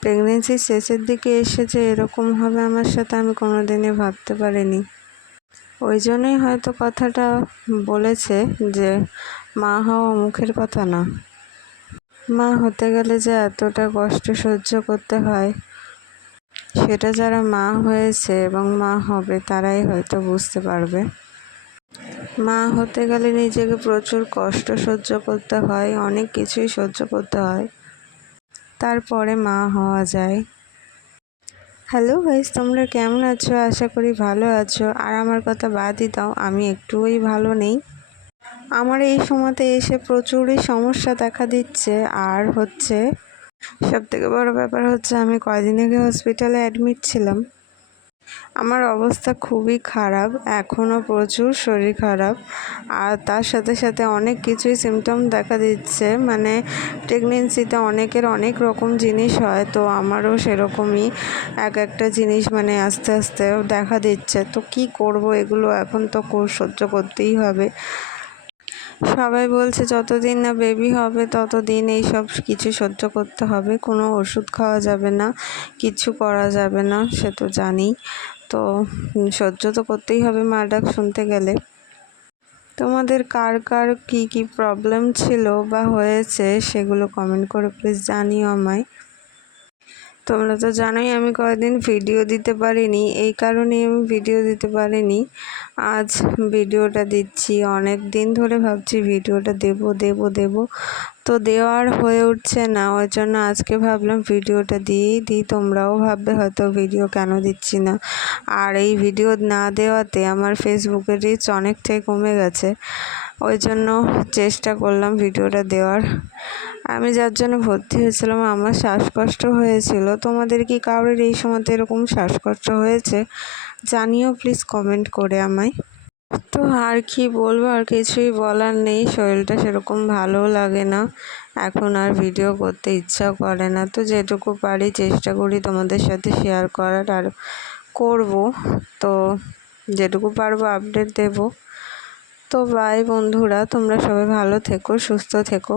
প্রেগনেন্সির শেষের দিকে এসে যে এরকম হবে আমার সাথে আমি কোনোদিনই ভাবতে পারিনি। ওই জন্যই হয়তো কথাটা বলেছে যে মা হওয়া মুখের কথা না। মা হতে গেলে যে এতটা কষ্ট সহ্য করতে হয় সেটা যারা মা হয়েছে এবং মা হবে তারাই হয়তো বুঝতে পারবে। মা হতে গেলে নিজেকে প্রচুর কষ্ট সহ্য করতে হয়, অনেক কিছুই সহ্য করতে হয়, তারপরে মা হওয়া যায়। হ্যালো গাইস, তোমরা কেমন আছো? আশা করি ভালো আছো। আর আমার কথা বাদই দাও, আমি একটুই ভালো নেই। আমার এই সময়তে এসে প্রচুরই সমস্যা দেখা দিচ্ছে। আর সবথেকে বড় ব্যাপার হচ্ছে আমি কয়দিন আগে হসপিটালে অ্যাডমিট ছিলাম। আমার অবস্থা খুবই খারাপ, এখনও প্রচুর শরীর খারাপ। আর তার সাথে সাথে অনেক কিছুই সিমটম দেখা দিচ্ছে। মানে প্রেগনেন্সিতে অনেকের অনেক রকম জিনিস হয়, তো আমারও সেরকমই একটা জিনিস মানে আস্তে আস্তে দেখা দিচ্ছে। তো কি করব, এগুলো এখন তো সহ্য করতেই হবে। সবাই বলছে যতদিন না বেবি হবে ততদিন এইসব কিছু সহ্য করতে হবে, কোনো ওষুধ খাওয়া যাবে না, কিছু করা যাবে না, সে তো জানি। তো সহ্য তো করতেই হবে মা ডাক শুনতে গেলে। তোমাদের কার কার কি প্রবলেম ছিল বা হয়েছে সেগুলো কমেন্ট করে প্লিজ জানিও আমায়। তোমরা তো জানোই আমি কয়েকদিন ভিডিও দিতে পারিনি, এই কারণেই আমি ভিডিও দিতে পারিনি। আজ ভিডিওটা দিচ্ছি, অনেক দিন ধরে ভাবছি ভিডিওটা দেব, তো দেওয়ার হয়ে উঠছে না। ওই জন্য আজকে ভাবলাম ভিডিওটা দিয়েই দিই। তোমরাও ভাববে হয়তো ভিডিও কেন দিচ্ছি না। আর এই ভিডিও না দেওয়াতে আমার ফেসবুকের রিচ অনেকটাই কমে গেছে, ওই জন্য চেষ্টা করলাম ভিডিওটা দেওয়ার। আমি যার জন্য ভর্তি হয়েছিলাম আমার শ্বাসকষ্ট হয়েছিল। তোমাদের কি কারোর এই সময়তে এরকম শ্বাসকষ্ট হয়েছে জানিও প্লিজ কমেন্ট করে আমায়। তো আর কি বলবো, আর কিছুই বলার নেই। শরীরটা সেরকম ভালো লাগে না, এখন আর ভিডিও করতে ইচ্ছা করে না। তো যেটুকু পারি চেষ্টা করি তোমাদের সাথে শেয়ার করার, আর করব। তো যেটুকু পারবো আপডেট দেব। তো বাই বন্ধুরা, তোমরা সবাই ভালো থেকো, সুস্থ থেকো।